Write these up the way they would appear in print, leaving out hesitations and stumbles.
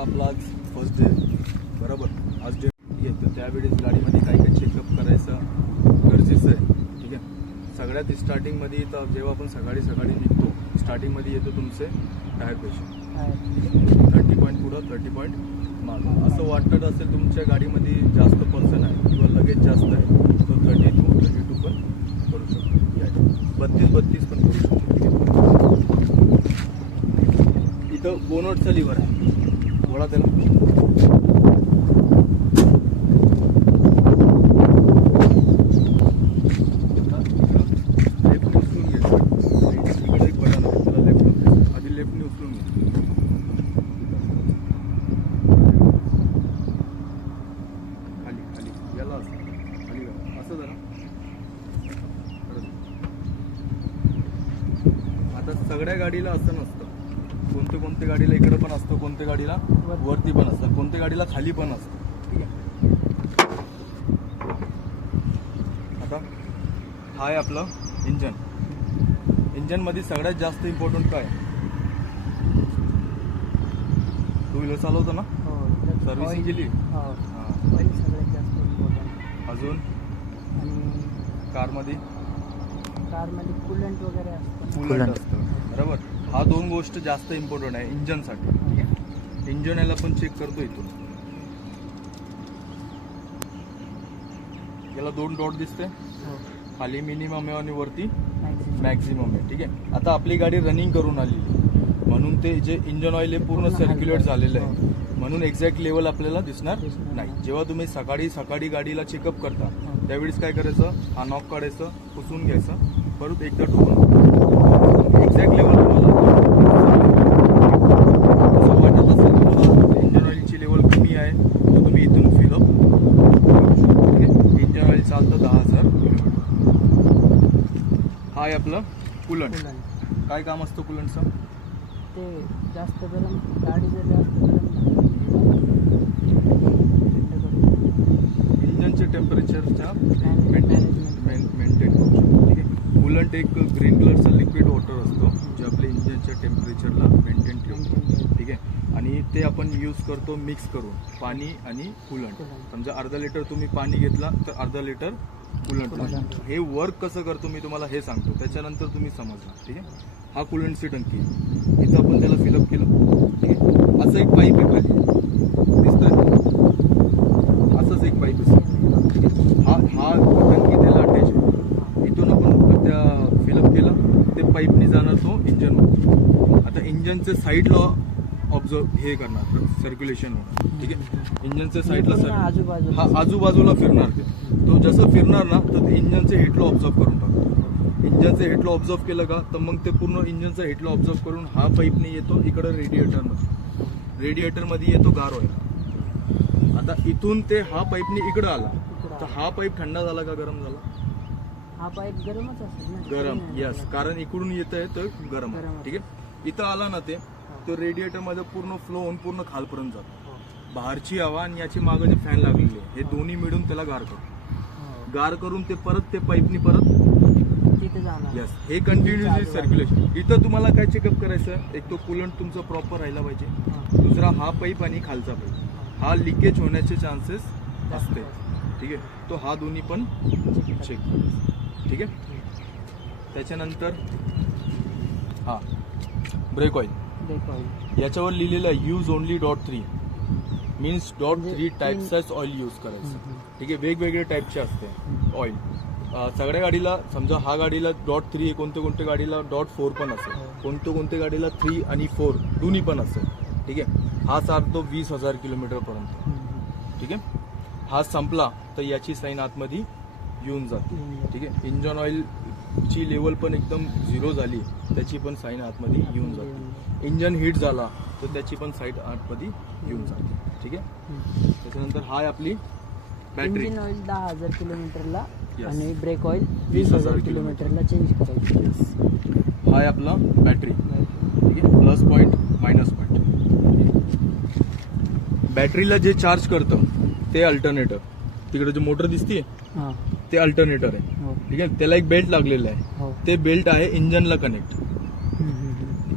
आता आपला आज फर्स्ट डे बरोबर. आज डे येतो त्यावेळेस गाडीमध्ये काही काही चेकअप करायचं गरजेचं आहे. ठीक आहे. सगळ्यात स्टार्टिंगमध्ये तर जेव्हा आपण सकाळी निघतो स्टार्टिंगमध्ये येतो तुमचे टायर प्रेशर 30 पॉईंट पुढं 30 पॉईंट मागं. असं वाटत असेल तुमच्या गाडीमध्ये जास्त पर्सन आहे किंवा लगेच जास्त आहे तो 32 पण करू शकतो. 32 पण करू शकतो. इथं बोनटचा लिव्हर आहे वळा त्याला. लेफ्ट उचलून घ्यायचं. इकडे एक बटन आहे त्याला लेफ्ट उचलायचं. आधी लेफ्टने उचलून घ्या. खाली खाली याला असं खाली असं जरा. आता सगळ्या गाडीला असं नसतं. कोणत्या गाडीला इकडे पण असतं, कोणत्या गाडीला वरती पण असतं, कोणत्या गाडीला खाली पण असतं. ठीक आहे. आता हा आहे आपलं इंजन. इंजनमध्ये सगळ्यात जास्त इम्पॉर्टंट काय? टू व्हीलर चालवतो ना, सर्व्हिसिंग केली. अजून कारमध्ये कूलंट वगैरे असतं. कूलंट असतं बरोबर. हा दोन गोष्ट जास्त इम्पॉर्टंट आहे इंजनसाठी. ठीक आहे. इंजन याला पण चेक करतो इथून. याला 2 डॉट दिसते. खाली मिनिमम आहे आणि वरती मॅक्झिमम आहे. ठीक आहे. आता आपली गाडी रनिंग करून आलेली म्हणून ते जे इंजन ऑइल आहे पूर्ण सर्क्युलेट झालेलं आहे म्हणून एक्झॅक्ट लेवल आपल्याला दिसणार नाही. जेव्हा तुम्ही सकाळी गाडीला चेकअप करता त्यावेळेस काय करायचं, हा नॉक काढायचं, पुसून घ्यायचं, परत एकदा ठोकून एक्झॅक्ट लेवल तुम्हाला असं वाटत असेल तुम्हाला इंजन ऑइलची लेवल कमी आहे तर तुम्ही इथून फिलअप. इंजन ऑइल चालतं 10,000 किलोमीटर. हा आहे आपलं कूलंट. काय काम असतं कूलंटचं? ते जास्त गरम गाडी जर जास्त गरम इंजनच्या टेम्परेचरच्या मेंटेन करू शकतो. ठीक आहे. कूलंट एक ग्रीन कलरचा लिक्विड वॉटर असतो जे आपल्या इंजनच्या टेम्परेचरला मेंटेन ठेवतो. ठीक आहे. आणि ते आपण यूज करतो मिक्स करून पाणी आणि कूलंट. समजा अर्धा लिटर तुम्ही पाणी घेतला तर अर्धा लिटर कूलंट. हे वर्क कसं करतो मी तुम्हाला हे सांगतो त्याच्यानंतर तुम्ही समजणार. ठीक आहे. हा कूलंटची टंकी इथं आपण त्याला फिलअप केलं. ठीक आहे. असं एक पाईप आहे खाली दिसतोय. असंच एक पाईप असतो. हा टंकी त्याला अटॅच आहे. इथून आपण त्या फिलअप केलं ते पाईपनी जाणार तो इंजनमध्ये. आता इंजनच्या साईडला ऑब्झर्व हे करणार सर्क्युलेशन होणार. ठीक आहे. इंजनच्या साईडला हा आजूबाजूला फिरणार ते. तो जसं फिरणार ना तर ते इंजनचे हिटला ऑब्झर्व करून टाकतो. इंजनचे हिटला ऑब्झर्व केलं का तर मग ते पूर्ण इंजनचा हिटला ऑब्झर्व करून हा पाईपने येतो इकडं रेडिएटरमध्ये येतो गार व्हायला. आता इथून ते हा पाईपने इकडं आला तर हा पाईप थंडा झाला का गरम झाला? हा पाईप गरमच असेल ना. गरम. यस. कारण इकडून येत आहे तर गरम. ठीक आहे. इथं आला ना ते तो रेडिएटर मध्ये पूर्ण फ्लो होऊन पूर्ण खालपर्यंत जातो. बाहेरची हवा आणि याची मागे जे फॅन लागलेले हे दोन्ही मिळून त्याला गार करतो. गार करून ते परत ते पाईपनी परत तिथे जाणार. यस. हे कंटिन्युअसली सर्क्युलेशन. इथं तुम्हाला काय चेकअप करायचं, एक तो कूलंट तुमचं प्रॉपर राहिला पाहिजे, दुसरा हा पाईप आणि खालचा पाईप हा लिकेज होण्याचे चान्सेस असते. ठीक आहे. तो हा दोन्ही पण चेक. ठीक आहे. त्याच्यानंतर हा ब्रेक ऑइल. याच्यावर लिहिलेलं आहे यूज ओनली .3 मीन्स .3 टाईपचाच ऑइल यूज करायचं. ठीक आहे. वेगवेगळे टाईपचे असते ऑइल. सगळ्या गाडीला समजा हा गाडीला .3 आहे, कोणत्या गाडीला .4 पण असेल, कोणत्या गाडीला 3 आणि 4 दोन्ही पण असेल. ठीक आहे. हा चालतो 20,000 किलोमीटरपर्यंत. ठीक आहे. हा संपला तर याची साईन आतमध्ये येऊन जाते. ठीक आहे. इंजन ऑइलची लेवल पण एकदम 0 झाली त्याची पण साईन आतमध्ये येऊन जाते. इंजन हीट झाला तर त्याची पण साईड आतमध्ये येऊन जाते. ठीक आहे. त्याच्यानंतर हा आहे आपली बॅटरी. इंजिन ऑइल 10,000 किलोमीटरला आणि ब्रेक ऑइल 20,000 किलोमीटरला चेंज करायचं. हा आहे आपला बॅटरी. ठीक आहे. Plus point minus point. बॅटरीला जे चार्ज करतं ते अल्टरनेटर. तिकडे जे मोटर दिसतीये ते अल्टरनेटर आहे. ठीक आहे. त्याला एक बेल्ट लागलेलं आहे. ते बेल्ट आहे इंजनला कनेक्ट.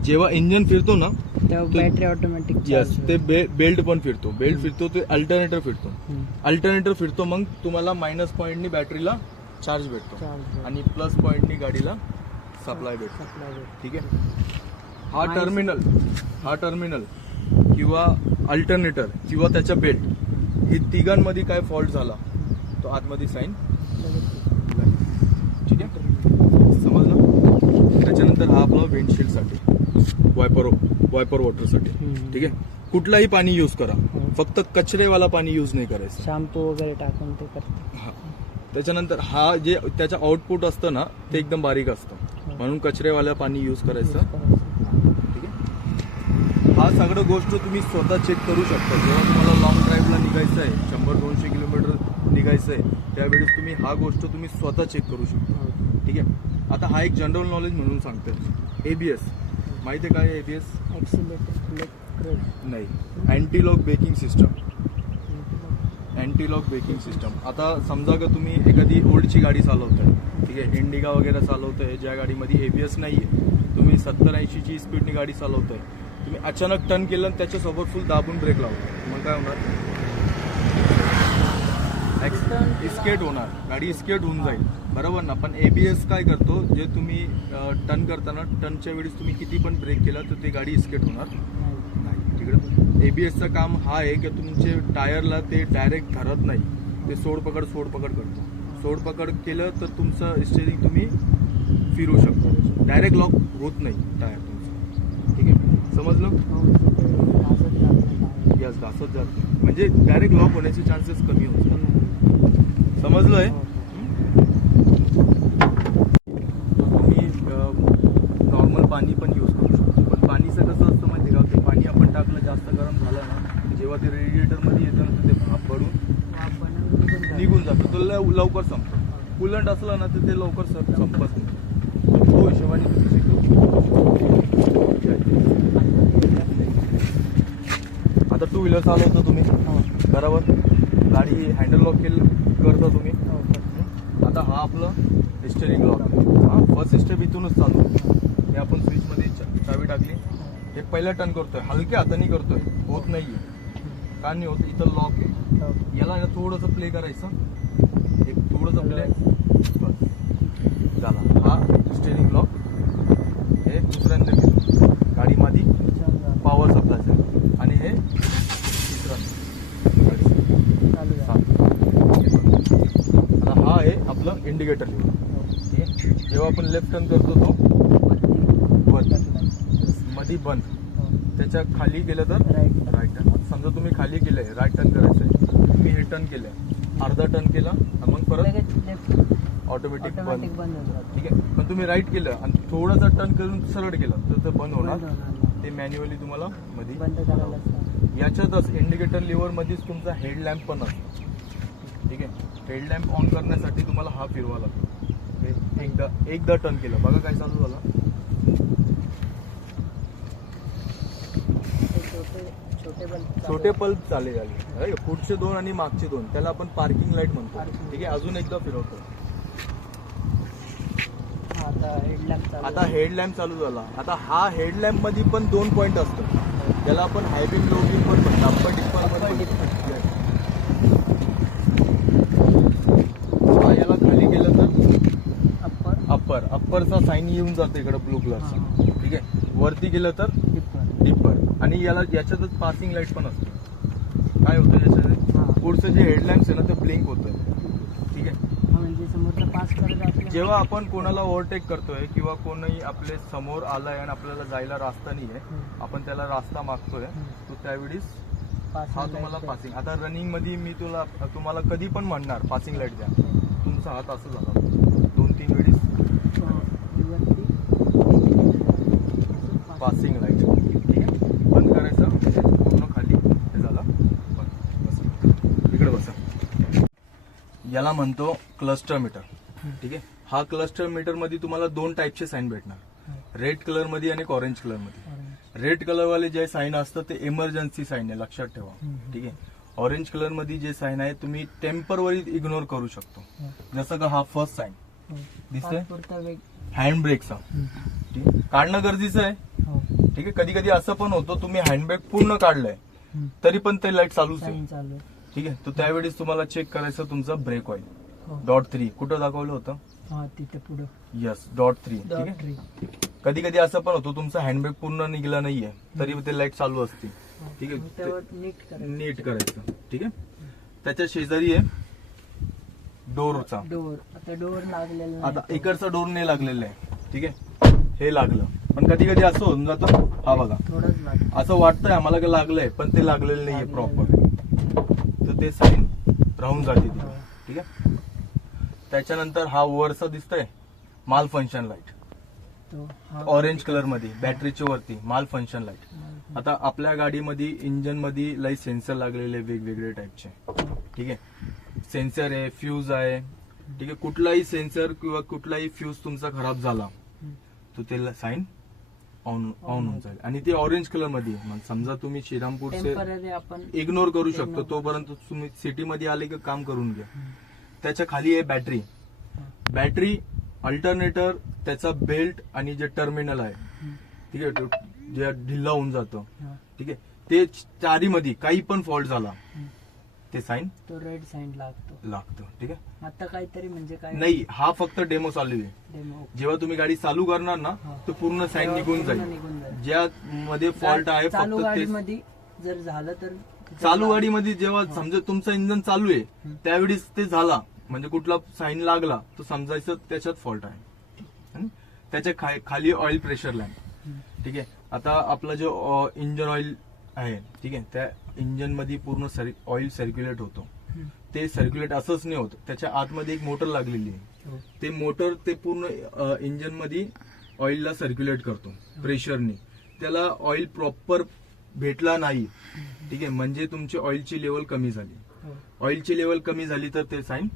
जेव्हा इंजिन फिरतो ना तेव्हा बॅटरी ऑटोमॅटिक यस ते बेल्ट पण फिरतो, बेल्ट फिरतो ते अल्टरनेटर फिरतो, अल्टरनेटर फिरतो, मग तुम्हाला मायनस पॉईंटनी बॅटरीला चार्ज भेटतो आणि प्लस पॉईंटनी गाडीला सप्लाय भेटतो. ठीक आहे. हा टर्मिनल किंवा अल्टरनेटर किंवा त्याच्या बेल्ट हे तिघांमध्ये काय फॉल्ट झाला तो आतमध्ये साईन. ठीक आहे, समजलं. त्याच्यानंतर हा आपला विंडशील्ड साठी, वायपर वॉटरसाठी. ठीक आहे. कुठलाही पाणी यूज करा, फक्त कचरेवाला पाणी यूज नाही करायचं. शॅम्पू वगैरे टाकून ते करते. हा. त्याच्यानंतर हा जे त्याचं आउटपुट असतं ना ते एकदम बारीक असतं, म्हणून कचरेवाला पाणी यूज करायचं. ठीक आहे. हा सगळं गोष्ट तुम्ही स्वतः चेक करू शकता. जेव्हा तुम्हाला लॉंग ड्राईव्हला निघायचं आहे, 100-200 किलोमीटर निघायचं आहे, त्यावेळेस तुम्ही हा गोष्ट तुम्ही स्वतः चेक करू शकता. ठीक आहे. आता हा एक जनरल नॉलेज म्हणून सांगतो. एबीएस माहिती आहे काय? एबीएस नाही, anti lock braking system. Anti lock braking system. आता समजा का तुम्ही एखादी ओल्डची गाडी चालवताय, ठीक आहे, इंडिगा वगैरे चालवताय, ज्या गाडीमध्ये एबीएस नाहीये, तुम्ही 70-80ची स्पीडनी गाडी चालवताय, तुम्ही अचानक टर्न केलं आणि त्याच्यासोबत फुल दाबून ब्रेक लावताय, मग काय होणार? इस्केट होणार, गाडी इस्केट होऊन जाईल, बरोबर ना. पण एबीएस काय करतो, जे तुम्ही टर्न करताना टर्नच्या वेळेस तुम्ही किती पण ब्रेक केला तर ते गाडी इस्केट होणार नाही. तिकडे एबीएसचं काम हा आहे की तुमचे टायरला ते डायरेक्ट धरत नाही, ते सोडपकड करतो. सोडपकड केलं तर तुमचं स्टेअरिंग तुम्ही फिरू शकतो, डायरेक्ट लॉक होत नाही टायर तुमचं. ठीक आहे, समजलं? यस, घासत जात म्हणजे डायरेक्ट लॉक होण्याचे चान्सेस कमी होतात. समजलंय? तुम्ही नॉर्मल पाणी पण यूज करू शकतो, पण पाणीचं कसं असतं माहिती का, ते पाणी आपण टाकलं जास्त गरम झालं ना, जेव्हा ते रेडिएटरमध्ये येतं ना ते भाप पडून निघून जातं, तो लवकर संपतो. कूलंट असलं ना तर ते लवकर संपत नाही. तो हिशोबाने तुम्ही आता 2 व्हीलर चालवतो तुम्ही, बरोबर, गाडी हँडल लॉक करता तुम्ही. आता हा आपलं स्टेअरिंग लॉक. हा फर्स्ट स्टेप इथूनच चालू. हे आपण स्विचमध्ये चावी टाकली, हे पहिला टर्न करतोय, हलक्या हाताने करतोय, होत नाहीये. का नाही होत? इथं लॉक आहे, याला थोडंसं प्ले करायचं, एक थोडंसं प्ले झाला. हा स्टेअरिंग लॉक. हे दुसऱ्यांदा गाडीमध्ये पॉवर सप्लाय झाला आणि हे तिसरं. आता हा आहे आपलं इंडिकेटर लिव्हर. ठीक आहे. जेव्हा आपण लेफ्ट टर्न करतो तो मध्ये बंद, त्याच्या खाली गेलं तर राईट टर्न. समजा तुम्ही खाली केलंय, राईट टर्न करायचं आहे, तुम्ही हे टर्न केलंय, अर्धा टर्न केला मग परत ऑटोमॅटिक बंद. ठीक आहे. पण तुम्ही राईट केलं आणि थोडासा टर्न करून सरळ केलं तर ते बंद होणार. ते मॅन्युअली तुम्हाला मध्ये बंद करायला. याच्यातच इंडिकेटर लिव्हर मध्येच तुमचा हेडलॅम्प पण असतो. ठीक आहे. हेडलॅम्प ऑन करण्यासाठी तुम्हाला हा फिरवा लागतो. एकदा टर्न केलं, बघा काय चालू झालं. छोटे बल्ब चालले झाले, पुढचे 2 आणि मागचे 2, त्याला आपण पार्किंग लाईट म्हणतो. ठीक आहे. अजून एकदा फिरवतो. आता हेडलॅम्प चालू झाला. आता हा हेडलॅम्प मध्ये पण 2 पॉइंट असतात, त्याला आपण हाय बीम लो बीम पण म्हणतो. अप्पर याला खाली केलं तर अप्परचा साईन येऊन जातो इकडे ब्लू कलरचा. ठीक आहे. वरती गेलं तर डिपर. आणि याच्यातच पासिंग लाईट पण असते. काय होतं याच्यात, पुढचं जे हेडलॅम्प्स आहे ना ते ब्लिंक होतं. ठीक आहे. जेव्हा आपण कोणाला ओव्हरटेक करतोय किंवा कोणी आपले समोर आलाय आणि आपल्याला जायला रास्ता नाहीये, आपण त्याला रास्ता मागतोय, तो त्यावेळीस हा तुम्हाला पासिंग. आता रनिंग मध्ये मी तुम्हाला कधी पण म्हणणार पासिंग लाईट द्या, तुमचा हात असं झाला 2-3 वेळेस पासिंग लाईट. ठीक आहे. बंद करायचं, पूर्ण खाली हे झालं बंद. बस इकडे बसा. याला म्हणतो क्लस्टर मीटर. ठीक आहे. हा क्लस्टर मीटर मध्ये तुम्हाला 2 टाईपचे साईन भेटणार, रेड कलर मध्ये आणि ऑरेंज कलर मध्ये. रेड कलर वाले जे साईन असतं ते इमर्जन्सी साईन आहे, लक्षात ठेवा. ठीक आहे. ऑरेंज कलर मध्ये जे साईन आहे तुम्ही टेम्पररी इग्नोर करू शकतो. जसं का हा फर्स्ट साईन दिसतोय, हँड ब्रेकचा. काढणं गरजेचं आहे. ठीक आहे. कधी कधी असं पण होतं तुम्ही हँडबॅग पूर्ण काढलंय तरी पण ते लाईट चालूच आहे. साईन चालू आहे. ठीक आहे. तर त्यावेळेस तुम्हाला चेक करायचं तुमचं ब्रेक ऑइल. हो. .3 कुठं दाखवलं होतं? हा तिथे पुढं यस .3. ठीक आहे. .3. कधी कधी असं पण होतं तुमचं हँडबॅग पूर्ण निघला नाहीये तरी ते लाईट चालू असते. ठीक मग आहे. त्यावर नीट करायचं. नीट करायचं. ठीक आहे. त्याच्या शेजारी आहे डोरचा. डोर. आता डोर लागलेला नाही. आता इकडचा डोर नाही लागलेला आहे. ठीक आहे. हे लागलं पण कधी कधी असं होऊन जातं. हा बघा थोडंच लागलं. असं वाटतंय आम्हाला की लागलंय पण ते लागलेलं नाहीये प्रॉपर. तर ते साईन राहून जाते ती. ठीक आहे. त्याच्यानंतर हा वरचा दिसतोय माल फंक्शन लाईट. तो हा ऑरेंज कलर मध्ये बॅटरीच्या वरती माल फंक्शन लाईट. आता आपल्या गाडीमध्ये इंजन मध्ये लई सेन्सर लागलेले वेगवेगळे टाईपचे. ठीक आहे. सेन्सर आहे, फ्यूज आहे. ठीक आहे. कुठलाही सेन्सर किंवा कुठलाही फ्यूज तुमचा खराब झाला तर ते साईन ऑन होऊन जाईल. आणि ते ऑरेंज कलर मध्ये आहे. मग समजा तुम्ही श्रीरामपूरचे टेम्पररी आपण इग्नोर करू शकतो तोपर्यंत तुम्ही सिटी मध्ये आले की काम करून घ्या. त्याच्या खाली आहे बॅटरी. बॅटरी, अल्टरनेटर, त्याचा बेल्ट आणि जे टर्मिनल आहे. ठीक आहे. जे ढिल्ला होऊन जातं. ठीक आहे. ते चारीमध्ये काही पण फॉल्ट झाला ते साईन तो रेड साईन लागतो. ठीक आहे. आता काहीतरी म्हणजे काय नाही हा फक्त डेमो चालू आहे. डेमो जेव्हा तुम्ही गाडी चालू करणार ना तर पूर्ण साईन निघून जाईल. निघून जाईल. ज्या मध्ये फॉल्ट आहे चालू फक्त ते गाडीमध्ये जर झालं तर चालू गाडीमध्ये जेव्हा समजा तुमचं इंजन चालू आहे त्यावेळेस ते झाला म्हणजे कुठला साईन लागला तर समजायचं त्याच्यात फॉल्ट आहे. त्याच्या खाली ऑइल प्रेशर लाईन. ठीक आहे. आता आपलं जो इंजन ऑइल आहे. ठीक आहे. त्या इंजन मध्ये पूर्ण ऑइल सर्क्युलेट होतो. ते सर्क्युलेट असंच नाही होत. त्याच्या आतमध्ये एक मोटर लागलेली आहे. ते मोटर ते पूर्ण इंजन मध्ये ऑइलला सर्क्युलेट करतो प्रेशरने. त्याला ऑइल प्रॉपर भेटला नाही. ठीक आहे. म्हणजे तुमची ऑइलची लेवल कमी झाली. ऑइलची लेवल कमी झाली तर ते साईन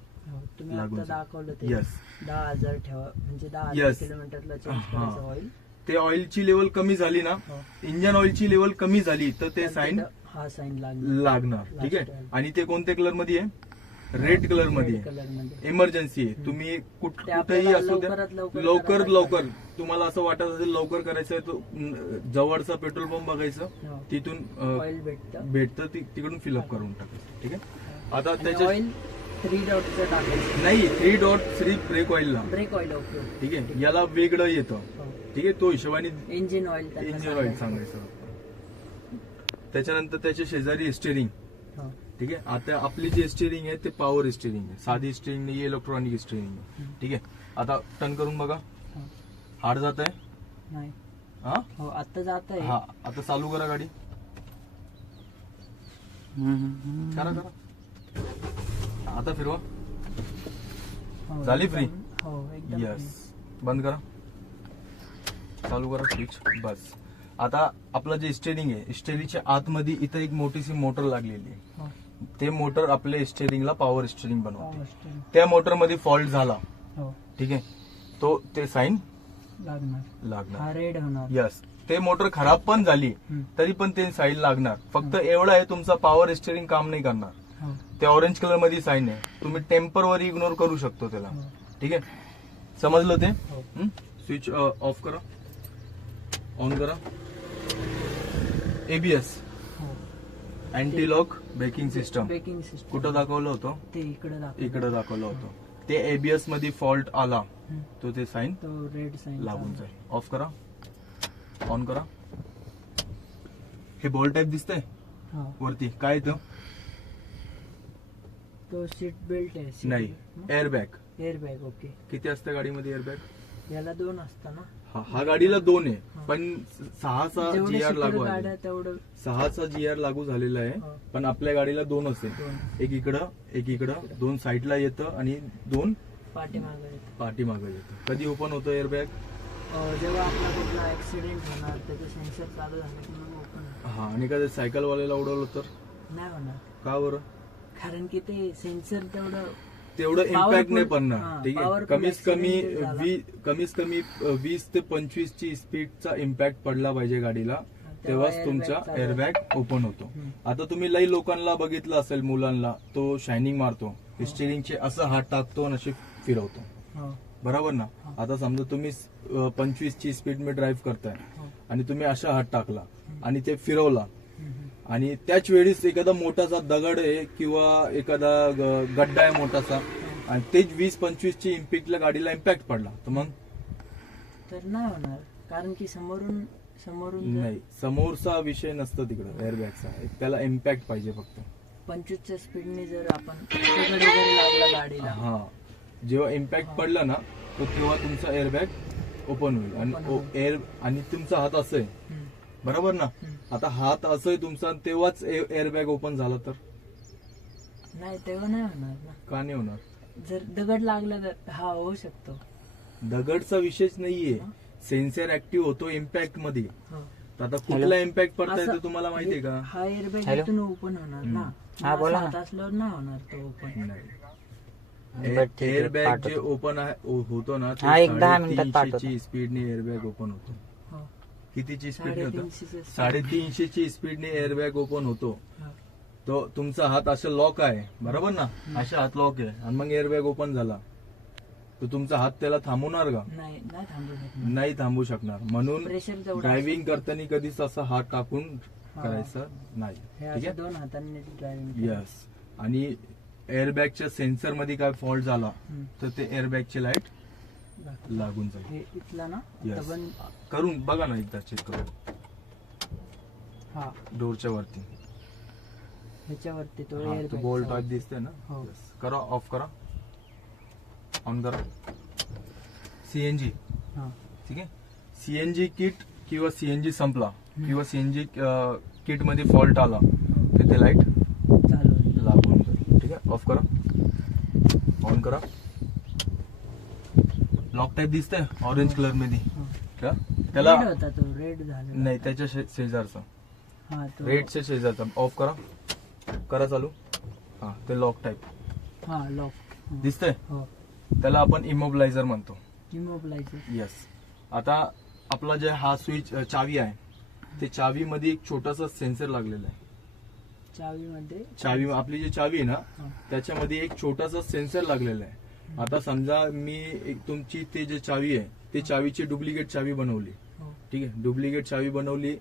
तुम्ही आता दाखवलं ते यस 10,000 ठेवा म्हणजे 10,000 Yes. किलोमीटरला चेंज करायचं ऑइल. ते ऑइलची लेवल कमी झाली ना इंजन ऑइलची लेवल कमी झाली तर ते साईन हा साईन लागणार. ठीक आहे. आणि ते कोणत्या कलर मध्ये आहे? रेड कलर मध्ये. कलर मध्ये इमर्जन्सी आहे. तुम्ही कुठेही असू द्या लवकर तुम्हाला असं वाटत असेल लवकर करायचं आहे तर जवळचा पेट्रोल पंप बघायचं तिथून ऑइल भेटतं. भेटतं तिकडून फिलअप करून टाकायचं. ठीक आहे. आता त्याच्या ऑइल 3 डॉटचं टाकायचं. नाही 3.3 ब्रेक ऑइलला. Brake oil okay. ठीक आहे. याला वेगळं येतं. ठीक आहे. तो हिशोबाने इंजिन ऑइल इंजिन ऑइल सांगायचं. त्याच्यानंतर त्याच्या शेजारी स्टेरिंग. ठीक आहे. आता आपली जी स्टेरिंग आहे ते पॉवर स्टेरिंग आहे. साधी स्टेरिंग नाही इलेक्ट्रॉनिक स्टेरिंग आहे. ठीक आहे. आता टर्न करून बघा. हार्ड जात आहे. नाही हा हो आता जात आहे. हा आता चालू करा गाडी. करा आता फिरवा. झाली फ्री. हो एकदम यस. बंद करा. चालू करा स्विच. बस. आता आपलं जे स्टेरिंग आहे स्टेरिंगच्या आतमध्ये इथं एक मोठीशी मोटर लागलेली आहे. ते मोटर आपल्या स्टेरिंगला पॉवर स्टेरिंग बनवते. त्या मोटर मध्ये फॉल्ट झाला. ठीक आहे. तो ते साईन लागणार. रेड होणार. यस. ते मोटर खराब पण झाली तरी पण ते साईन लागणार. फक्त एवढं आहे तुमचा पॉवर स्टेरिंग काम नाही करणार. ते ऑरेंज कलर मध्ये साईन आहे. तुम्ही टेम्परवरी इग्नोर करू शकतो त्याला. ठीक आहे. समजलं ते. स्विच ऑफ करा. ऑन करा. ABS anti lock braking system कुठं दाखवलं होतं? ते इकडे दाखवलं होतं. ते एबीएस मध्ये फॉल्ट आला तो ते साईन रेड साईन लागून जाईल. ऑफ करा. ऑन करा. हे बॉल टाईप दिसतंय वरती काय येतं? तो सीट बेल्ट आहे. नाही एअरबॅग. Airbag okay. किती असतं गाडीमध्ये एअरबॅग? याला 2 असतं ना. हा गाडीला 2 आहे पण 6चा GR लागू आहे. गाड्या तेवढं 6चा GR लागू झालेला आहे पण आपल्या गाडीला 2 असेल. एक इकडं 2 साईडला येतं आणि 2 पाठीमागं येतं. कधी ओपन होतं एअरबॅग? जेव्हा आपला कुठला ऍक्सिडेंट होणार त्याचे सेन्सर चालू झाले की मग ओपन. हा. आणि कधी सायकलवाल्याला उडवलं तर नाही होणार. का बरं? कारण की ते सेन्सर तेवढं इम्पॅक्ट नाही पडणार. ठीक आहे. कमीत कमी accident 20 ते 25 ची स्पीडचा इम्पॅक्ट पडला पाहिजे गाडीला तेव्हाच तुमचा एअरबॅग ओपन होतो. आता तुम्ही लई लोकांना बघितलं असेल मुलांना तो शायनिंग मारतो स्टिअरिंगचे असं हात टाकतो आणि असे फिरवतो. बरोबर ना. आता समजा तुम्ही 25 ची स्पीड में ड्राईव्ह करताय आणि तुम्ही अशा हात टाकला आणि ते फिरवला आणि त्याच वेळेस एखादा मोठासा दगड आहे किंवा एखादा गड्डा आहे मोठासा आणि तेच 20-25 इम्पॅक्टला गाडीला इम्पॅक्ट पडला तर मग तर नाही होणार, कारण की समोरून जर नाही, समोरचा विषय नसतो तिकडं एअरबॅगचा, त्याला इम्पॅक्ट पाहिजे फक्त. 25च्या स्पीडने जर आपण दगड वगैरे लागला गाडीला, हा, जेव्हा इम्पॅक्ट पडला ना तर तेव्हा तुमचा एअरबॅग ओपन होईल आणि आणि तुमचा हात असं आहे बरोबर ना, आता हात असं आहे तुमचा तेव्हाच एअरबॅग ओपन झाला तर नाही, तेव्हा नाही होणार ना. का नाही होणार? जर दगड लागला तर हा होऊ शकतो. दगडचा विषयच नाहीये, सेन्सर ऍक्टिव्ह होतो इम्पॅक्ट मध्ये. हो. तर आता कुठला इम्पॅक्ट पडताय असं- ते तुम्हाला माहितीये का? हा एअरबॅग इथून ओपन होणार ना. हा, बोला हात असल्यावर नाही होणार तो ओपन. एअरबॅग जे ओपन होतो ना हा, एक 10 मिनिटात पाठवतो. 350 स्पीडने एअरबॅग ओपन होतो. हो. कितीची स्पीडने होतं? 350 350 स्पीडने एअरबॅग ओपन होतो. हा. तो तुमचा हात असं लॉक आहे बरोबर ना, अशा हात लॉक आहे आणि मग एअरबॅग ओपन झाला तर तुमचा हात त्याला थांबवणार का? नाही थांबू शकणार. नाही थांबू शकणार. म्हणून प्रेशर तेवढं ड्रायव्हिंग करताना कधीच असा हात टाकून करायचं नाही. हे ठीक अशा आहे. दोन हातांनी ड्रायव्हिंग. यस. आणि एअरबॅगच्या सेन्सर मध्ये काय फॉल्ट झाला तर ते एअरबॅगची लाईट लागून जाईल. हे इथला ना Yes. आता बंद. करून बघा ना एकदा चेक करून हा, डोरच्या वरती. ह्याच्यावरती तो हा, एअर तो बोल्ट टाईप दिसते ना. हो. Yes. करा, ऑफ करा, ऑन करा. सीएनजी, हा. ठीक आहे. सीएनजी किट किंवा सीएनजी संपला किंवा सीएनजी किट मध्ये फॉल्ट आला तर ते लाईट चालू आहे. लागून जाईल. ठीक आहे. ऑफ करा, ऑन करा. लॉक टाईप दिसतंय ऑरेंज कलर मध्ये हा. का? त्याला रेड होता तो, रेड झाला. नाही, त्याच्या शेजारचा, हा, तो रेडच्या शेजारचा. ऑफ करा, करा चालू. हा, ते लॉक टाईप हा लॉक दिसतंय, हो. त्याला आपण इमोबिलायझर म्हणतो. इमोबिलायझर. येस. आता आपला जे हा स्विच चावी आहे ते चावी मध्ये एक छोटासा सेन्सर लागलेला आहे. चावीमध्ये चावी, आपली जी चावी आहे ना हा. त्याच्यामध्ये एक छोटासा सेन्सर लागलेला आहे. आता समजा मी तुमची ते जे चावी आहे ते चावीची डुप्लिकेट चावी बनवली. हो. ठीक आहे. डुप्लिकेट चावी बनवली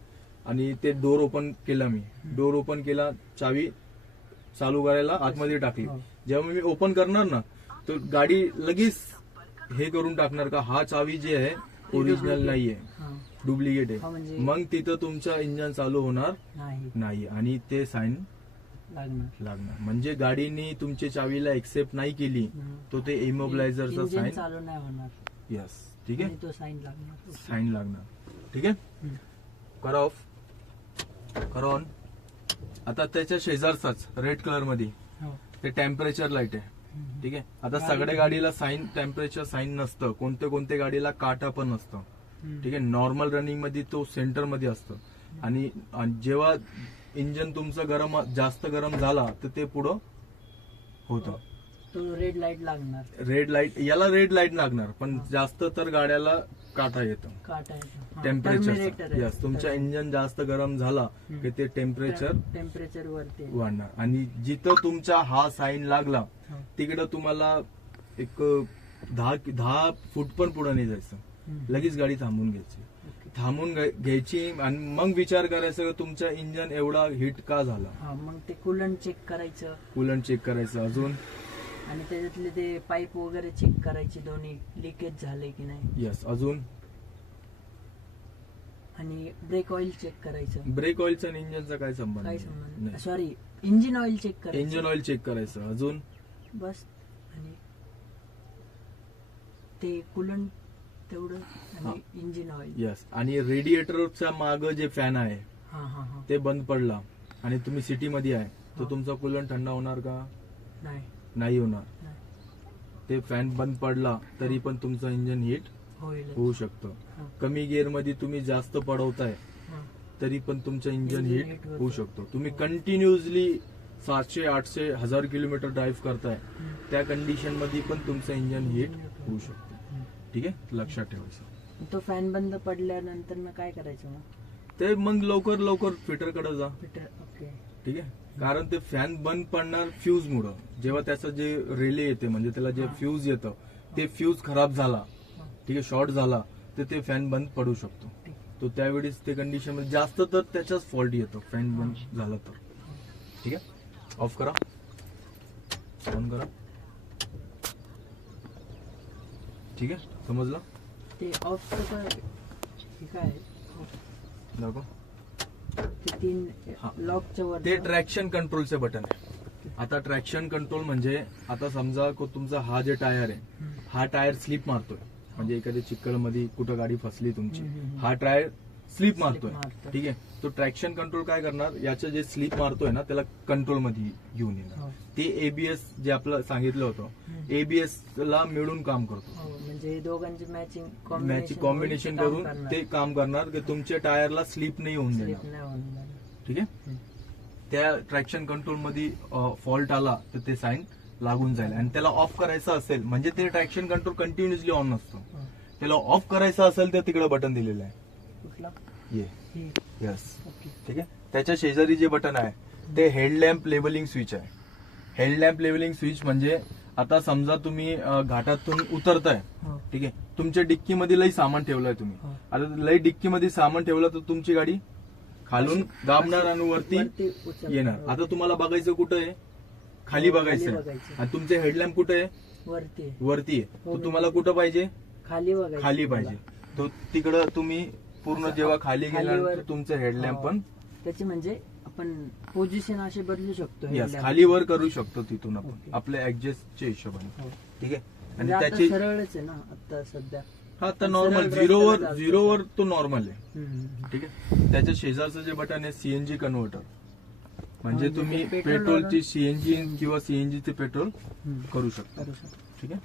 आणि ते डोर ओपन केला मी. डोर ओपन केला, चावी चालू करायला आतमध्ये टाकली. हो. जेव्हा मी ओपन करणार ना तर गाडी लगेच हे करून टाकणार का हा चावी जी आहे ओरिजिनल नाहीये, हा. डुप्लिकेट हा, आहे. म्हणजे मग तिथं तुमचं इंजन चालू होणार नाही नाही आणि ते साईन लागणार. म्हणजे गाडीने तुमच्या चावीला एक्सेप्ट नाही केली हम्म. तो ते इमोबिलायझरचा इंजिन साईन. चालू नाही होणार. यस. ठीक आहे. आणि तो साईन लागणार. साईन लागणार. ठीक आहे. हम्म. करा ऑफ, करा ऑन. आता त्याच्या शेजारचाच रेड कलर मध्ये हो. ते टेम्परेचर लाईट आहे. हम्म. ठीक आहे. आता सगळ्या गाडीला साईन, टेम्परेचर साईन नसतं. कोणत्या गाडीला काटा पण नसतं. हम्म. ठीक आहे. नॉर्मल रनिंग मध्ये तो सेंटर मध्ये असतं आणि जेव्हा इंजन तुमचं जास्त गरम झाला तर ते पुढं होतं. तो रेड लाईट लागणार. रेड लाईट, याला रेड लाईट लागणार पण जास्त तर गाड्याला काटा येतो काटा येतो. हा, टेम्परेचर. terminator आहे. यस. तुमचा इंजन जास्त गरम झाला की ते टेम्परेचर टेम्परेचर वरती आहे. वाढणार आणि जिथं तुमचा हा साईन लागला हो. तिकडं तुम्हाला एक 10 फूट पण पुढे नाही जायचं. हम्म. लगेच गाडी थांबून घ्यायची. ओके. थांबून घ्यायची आणि मग विचार करायचा की तुमचा इंजन एवढा हिट का झाला. हा, मग ते कूलंट चेक करायचं कूलंट चेक करायचं. अजून आणि त्याच्यातले ते पाईप वगैरे चेक करायचे, दोन्ही लिकेज झाले की नाही. यस. अजून आणि ब्रेक ऑइल चेक करायचं. ब्रेक ऑइलचा आणि इंजनचा काय संबंध काय नाही. संबंध? नाही. सॉरी, इंजिन ऑइल चेक करायचं. इंजन ऑइल चेक करायचं. अजून बस. आणि ते कूलंट तेवढं आणि इंजिन ऑइल. यस. आणि रेडिएटरच्या माग जे फॅन आहे हा हा हा. ते बंद पडला आणि तुम्ही सिटी मध्ये आहे तर हा. तुमचा कूलंट थंड होणार का? नाही नाही होणार. नाही. ते फॅन बंद पडला तरी पण तुमचं इंजन हिट होईल. होऊ शकतं. हा. कमी गिअर मध्ये तुम्ही जास्त पडवताय हा. तरी पण तुमचं इंजन Engine हिट hit होतं. होऊ शकतो. तुम्ही हो. कंटिन्युअसली 700, 800, 1000 किलोमीटर ड्राईव्ह करताय हम्म. त्या कंडिशन मध्ये पण तुमचं इंजन हिट Engine hit होऊ होतं. शकतं. हम्म. ठीक आहे. लक्षात ठेवायचं. तो फॅन बंद पडल्यानंतर मग काय करायचं मग? ते मग लवकर फिटर कडे जा. फिटर. ओके. ठीक आहे. कारण ते फॅन बंद पडणार फ्यूज मुळे. जेव्हा त्याचं जे रिले येते म्हणजे त्याला जे हा. फ्यूज येतं ते फ्यूज खराब झाला, हा. ठीक आहे, शॉर्ट झाला तर ते फॅन बंद पडू शकतो. ठीक. तो त्यावेळेस ते कंडिशन मध्ये जास्त तर त्याचाच फॉल्ट येतो फॅन बंद झाला तर. ठीक आहे, ऑफ करा, ऑन करा. ठीक आहे, समजलं. ते ऑफ काय दाखव. ते 3 हा. लॉकच्या वर ते ट्रॅक्शन कंट्रोलचे बटन आहे. आता ट्रॅक्शन कंट्रोल म्हणजे आता समजा तुमचा हा जे टायर आहे हा टायर स्लिप मारतोय, म्हणजे एखाद्या चिखलमध्ये कुठं गाडी फसली तुमची, हा टायर स्लिप मारतोय. ठीक आहे, तो ट्रॅक्शन कंट्रोल काय करणार, याचं जे स्लिप मारतोय ना त्याला कंट्रोल मध्ये घेऊन येणार. ते एबीएस जे आपलं सांगितलं होतं एबीएस ला मिळून काम करतो, म्हणजे दोघांची मॅचिंग कॉम्बिनेशन करून ते काम करणार की तुमच्या टायरला स्लिप नाही होऊन देणार. ठीक आहे, त्या ट्रॅक्शन कंट्रोल मध्ये फॉल्ट आला तर ते साईन लागून जाईल. आणि त्याला ऑफ करायचं असेल म्हणजे ते ट्रॅक्शन कंट्रोल कंटिन्युअसली ऑन नसतो, त्याला ऑफ करायचं असेल तर तिकडे बटन दिलेलं आहे. ये यस. ठीक आहे, त्याच्या शेजारी जे बटन आहे ते हेडलॅम्प लेबलिंग स्विच आहे. हेडलॅम्प लेबलिंग स्विच म्हणजे आता समजा तुम्ही घाटातून उतरताय, ठीक आहे, तुमच्या डिक्कीमध्ये लई सामान ठेवलंय तुम्ही, आता लई डिक्कीमध्ये सामान ठेवलं तर तुमची गाडी खालून दाबणार आणि वरती येणार. आता तुम्हाला बघायचं कुठं आहे, खाली बघायचं आणि तुमचे हेडलॅम्प कुठे आहे, वरती आहे. तो तुम्हाला कुठं पाहिजे, खाली पाहिजे. तो तिकडं तुम्ही पूर्ण जेव्हा खाली गेल्यानंतर तुमचं हेडलॅम्प पण त्याचे म्हणजे आपण पोझिशन असे बदलू शकतो. यस, खाली वर करू शकतो तिथून आपण आपल्या ऍडजस्टच्या हिशोबाने. ठीक आहे, आणि त्याची सरळच आहे ना आता सध्या. हा तर नॉर्मल झिरोवर तो नॉर्मल आहे. ठीक आहे, त्याच्या शेजारचं जे बटन आहे सीएनजी कन्व्हर्टर, म्हणजे तुम्ही पेट्रोलची सीएनजी किंवा सीएनजी चे पेट्रोल करू शकता. ठीक आहे,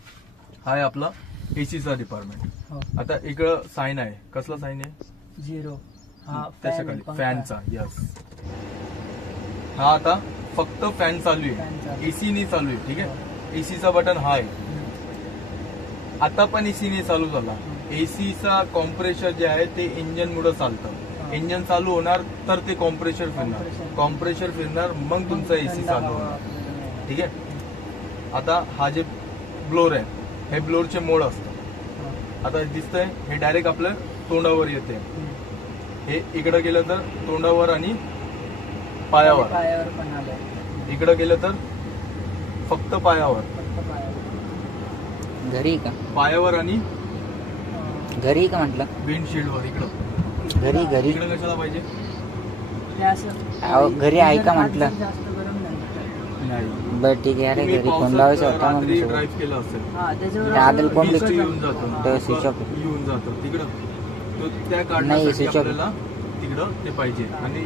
हा आहे आपला एसीचा डिपार्टमेंट. आता इकडं साईन आहे, कसला साईन आहे, 0. त्याच्या खाली फॅनचा. यस, हा आता फक्त फॅन चालू आहे, एसी नाही चालू आहे. ठीक आहे, एसीचा बटन हा आहे. आता पण एसी नाही चालू झाला. एसीचा कॉम्प्रेशर जे आहे ते इंजन मुळे चालतं. इंजन चालू होणार तर ते कॉम्प्रेशर फिरणार मग तुमचा एसी चालू होणार. ठीक आहे, आता हा जे ब्लोअर आहे हे ब्लोअरचे मोड असतं. आता दिसतंय हे डायरेक्ट आपल्या तोंडावर येते, हे इकडं गेलं तर तोंडावर आणि पायावर पण आलं, इकडं गेलं तर फक्त पायावर, घरी का पायावर आणि घरी का म्हटलं, विंडशील्डवर. इकडं घरी इकडं कशाला पाहिजे, हे असं घरी आहे का म्हटलं. जास्त गरम नाही. बरं ठीक आहे. अरे तुम्ही घरी फोन पावसात लावायचा होता मग रात्री ड्राईव्ह केलं असेल, त्याच्यावर दादल कोंबडी वीज येऊन जातं, तर स्विच ऑफ येऊन जातं तिकडं. तो त्या नाही, काढण्यासाठी स्विच ऑफ. आपल्याला तिकडं ते पाहिजे. आणि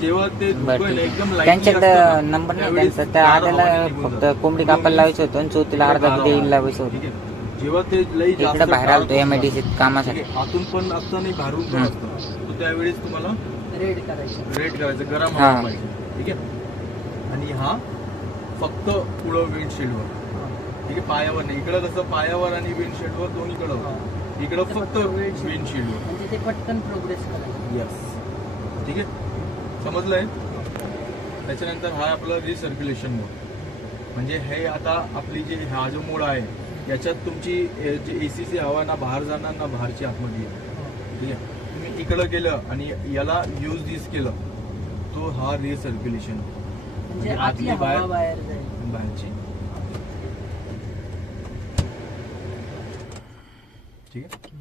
जेव्हा ते बरं दुखतोय ना, ठीक एकदम आहे. lightly त्यांच्याकडे असतं ना, नंबर नाही त्यावेळेस त्यांचा, त्या गार आड्याला हवाने निघून फक्त जातं. कोंबडी कापायला लावायचं होतं आणि चौथीला अर्धा देईल लावायचं होतं. ठीक आहे, जेव्हा ते लई जास्त इकडे बाहेर आलतो गार एमआयडीसी असतं, कामासाठी. ठीक आहे, आतून पण असतं नाही बाहेरून पण असतं, तो त्यावेळेस तुम्हाला रेड करायचं. रेड करायचं, गरम हा. हवा पाहिजे. ठीक आहे, आणि हा फक्त पुढं विंडशील्डवर. ठीक आहे, पायावर नाही. इकडं कसं पायावर आणि विंडशील्डवर दोन्हीकडं होतं, इकडं फक्त विंडशील्डवर. म्हणजे ते पटकन प्रोग्रेस करायचं. यस. ठीक आहे, समजलंय. त्याच्यानंतर हा आपला रिसर्क्युलेशन मोड, म्हणजे हे आता आपली जी हा जो मोड आहे याच्यात तुमची जी एसीची हवा ना बाहेर जाणार ना बाहेरची आतमध्ये येणार. ठीक आहे, तुम्ही इकडं गेलं आणि याला यूज दिस केलं तो हा रिसर्क्युलेशन, म्हणजे आतली आतली हवा बाहेर जाईल. बाहेरची. ठीक आहे,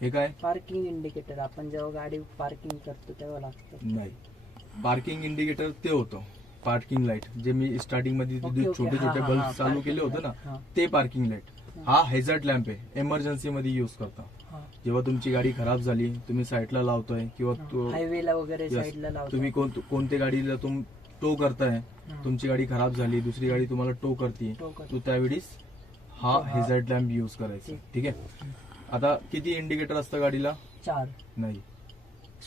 हे काय पार्किंग इंडिकेटर आपण जेव्हा गाडी पार्किंग करतो तेव्हा लागतं. नाही, पार्किंग इंडिकेटर ते होतं पार्किंग लाईट, जे मी स्टार्टिंग मध्ये ओके, छोटे हा, छोटे हा, बल्ब हा, चालू parking केले होते light. ना हा. ते पार्किंग लाईट. हा हेझर्ड लॅम्प आहे, इमर्जन्सी मध्ये युज करता. जेव्हा तुमची गाडी खराब झाली, तुम्ही साईडला लावतोय किंवा हायवेला वगैरे Yes. साईडला लावतो. तुम्ही कोणत्या गाडीला टो करताय, तुमची गाडी खराब झाली, दुसरी गाडी तुम्हाला टो करते, टो करते. तो त्यावेळेस हा हेझर्ड लॅम्प युज करायचा. ठीक आहे, आता किती इंडिकेटर असतं गाडीला, 4 नाही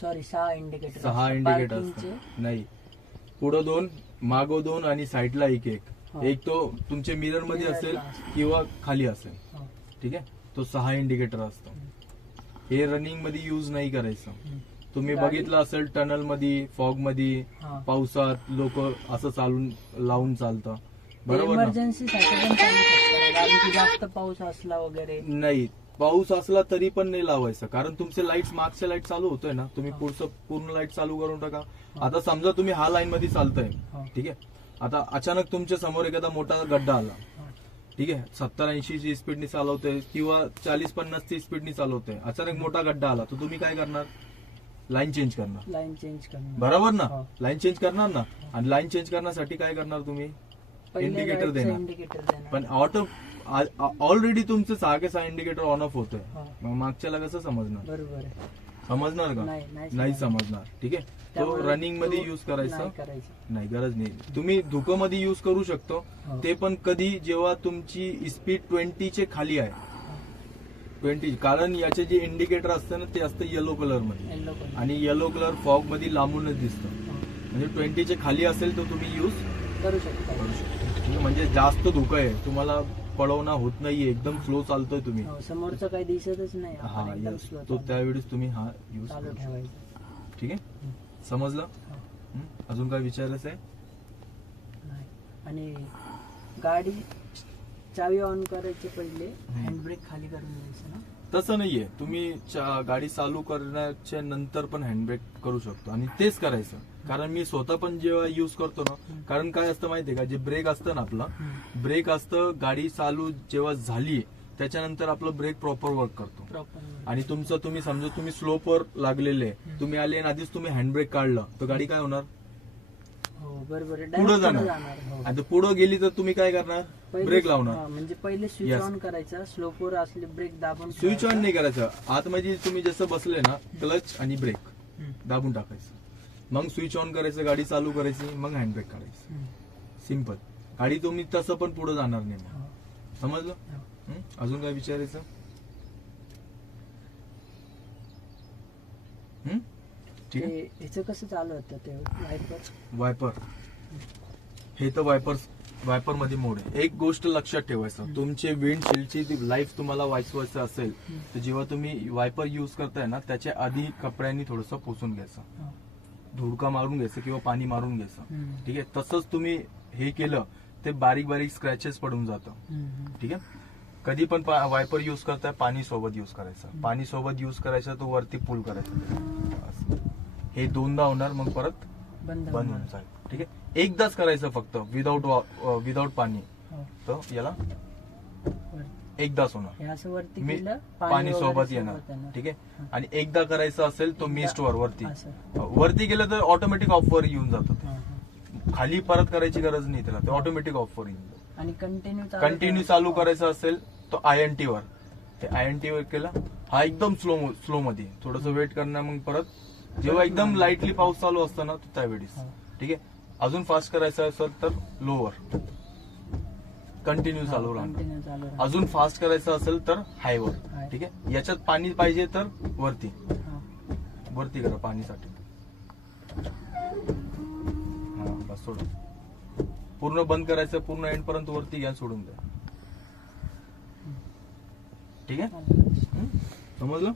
सॉरी 6 इंडिकेटर. 6 इंडिकेटर असतं. नाही, पुढं 2, मागं 2 आणि साईडला एक. एक तो तुमच्या मिरर मध्ये असेल किंवा खाली असेल. ठीक आहे, तो 6 इंडिकेटर असतो. हे रनिंग मध्ये यूज नाही करायचं. तुम्ही बघितलं असेल टनल मध्ये, फॉग मध्ये, पावसात लोक असं चालून लावून चालतं, बरोबर ना. इमर्जन्सी साठी पण चालू शकतं. गाडी जास्त पाऊस असला वगैरे नाही, पाऊस असला तरी पण नाही लावायचं, कारण तुमचे लाईट मागच्या लाईट चालू होतोय ना, तुम्ही पुढचं पूर्ण लाईट चालू करून टाका. आता समजा तुम्ही हा लाईन मध्ये चालताय, ठीक आहे, आता अचानक तुमच्या समोर एखादा मोठा गड्डा आला, ठीक आहे, 70-80 ची स्पीडनी चालवतोय किंवा 40-50 ची स्पीडनी चालवतोय, अचानक मोठा गड्डा आला तर तुम्ही काय करणार? लाईन चेंज करणार, लाईन चेंज करणार. बरोबर ना? हो. लाईन चेंज करणार ना, आणि लाईन चेंज करण्यासाठी काय करणार तुम्ही? इंडिकेटर देणार. इंडिकेटर देणार. पण ऑलरेडी तुमचं 6 इंडिकेटर ऑन ऑफ होतोय, हा. मग मागच्याला कसं समजणार? बरोबर आहे. समजणार का? नाही, नाही नाही समजणार. समजणार. ठीक आहे, तो त्यामुळे रनिंग मध्ये तो युज करायचा नाही करायचं. नाही, गरज नाही. तुम्ही धुकं मध्ये युज करू शकतो, हो. ते पण कधी? जेव्हा तुमची स्पीड 20 चे खाली आहे. 20, कारण याचे जे इंडिकेटर असतं ना ते असतं येलो कलर मध्ये, Yellow color. आणि येलो कलर फॉग मध्ये लांबूनच दिसतं. हो. म्हणजे 20 चे खाली असेल तर तुम्ही युज करू शकता. करू शकता. म्हणजे जास्त धोका आहे, तुम्हाला पळवणं होत नाहीये, एकदम स्लो चालतोय तुम्ही. हो, समोरचं काही दिसतच नाही. हा, आपण एकदम yes. slow तो चालू. त्यावेळेस तुम्ही हा युज चालू करू शकता. ठेवायचं. ठीक आहे, समजलं? हो. अजून काय विचारायचं आहे? नाही. आणि गाडी चावी ऑन करायचे पहिले हँडब्रेक खाली करून द्यायचं ना. तसं नाहीये, तुम्ही गाडी चालू करण्याच्या नंतर पण हँडब्रेक करू शकतो, आणि तेच करायचं. कारण मी स्वतः पण जेव्हा युज करतो ना, कारण काय असतं माहितीये का, जे ब्रेक असतं ना आपलं, ब्रेक असतं, गाडी चालू जेव्हा झाली त्याच्यानंतर आपलं ब्रेक प्रॉपर वर्क करतो. प्रॉपर. आणि तुमचं तुम्ही समजा तुम्ही स्लोपवर लागलेले, तुम्ही आले आणि आधीच तुम्ही हँडब्रेक काढलं तर गाडी काय होणार? हो, बरोबर आहे. पुढे Direct जाणार. हो. आणि पुढे गेली तर तुम्ही काय करणार? पहिले- ब्रेक लावणार. हा, म्हणजे पहिले स्विच Yes. ऑन करायचा, स्लोपवर असले ब्रेक दाबून स्विच ऑन ठेवायचा. नाही करायचं, आतमध्ये तुम्ही जसं बसले ना, क्लच आणि ब्रेक हम्म. दाबून टाकायचं, मग स्विच ऑन करायचं, गाडी चालू करायची, मग हँडब्रेक काढायचं. हम्म. सिंपल. गाडी तुम्ही तसं पण पुढे जाणार नाही मग. हो. समजलं? हो. अजून काय विचारायचं? ठीक आहे. ते ह्याचं कसं चालू होतं ते वायपर? वायपर, हे तर वायपर मध्ये मोड आहे. एक गोष्ट लक्षात ठेवायचं, तुमचे विंडशील्डची लाईफ तुम्हाला वाचवायचं असेल तर जेव्हा तुम्ही वायपर युज करताय ना, त्याच्या आधी कपड्यांनी थोडंसं पुसून घ्यायचं, हो. धुडका मारून घ्यायचं किंवा पाणी मारून घ्यायचं. हम्म. ठीक आहे, तसंच तुम्ही हे केलं ते बारीक बारीक स्क्रॅचेस पडून जातं. हम्म. ठीक आहे, कधी पण वायपर युज करताय पाणी सोबत युज करायचं, पाणी सोबत युज करायचं, तो वरती पुल करायचं. हे 2दा होणार, मग परत बंद बंद होऊन जाईल. ठीक आहे, एकदाच करायचं फक्त विदाउट पाणी, हो. तर याला वर- एकदाच होणार. हे असं वरती मी केलं, पाणी वगैरे सोबत येणार. ठीक आहे, आणि एकदा करायचं असेल तो मिस्ट वर वरती असं. वरती गेलं तर ऑटोमॅटिक ऑफ वर येऊन जातं ते. हा, हा. खाली परत करायची गरज नाही त्याला, ते ऑटोमॅटिक ऑफ वर येऊन जातं. आणि कंटिन्यू चालू करायचं असेल तो INT वर, ते INT वर केलं, हा एकदम स्लो मध्ये थोडस वेट करणार, मग परत जेव्हा एकदम लाईटली पाऊस चालू असतो ना त्यावेळेस. हो. ठीक आहे, अजून फास्ट करायचं असेल तर लोवर, कंटिन्यू चालू राहणार. कंटिन्यू चालू राहणार. अजून फास्ट करायचं असेल तर हायवर. High. ठीक आहे, याच्यात पाणी पाहिजे तर वरती हा. वरती करा पाणीसाठी. हा, बस सोडून पूर्ण बंद करायचं, पूर्ण एंड पर्यंत वरती घ्या, सोडून द्या. ठीक आहे, समजलं?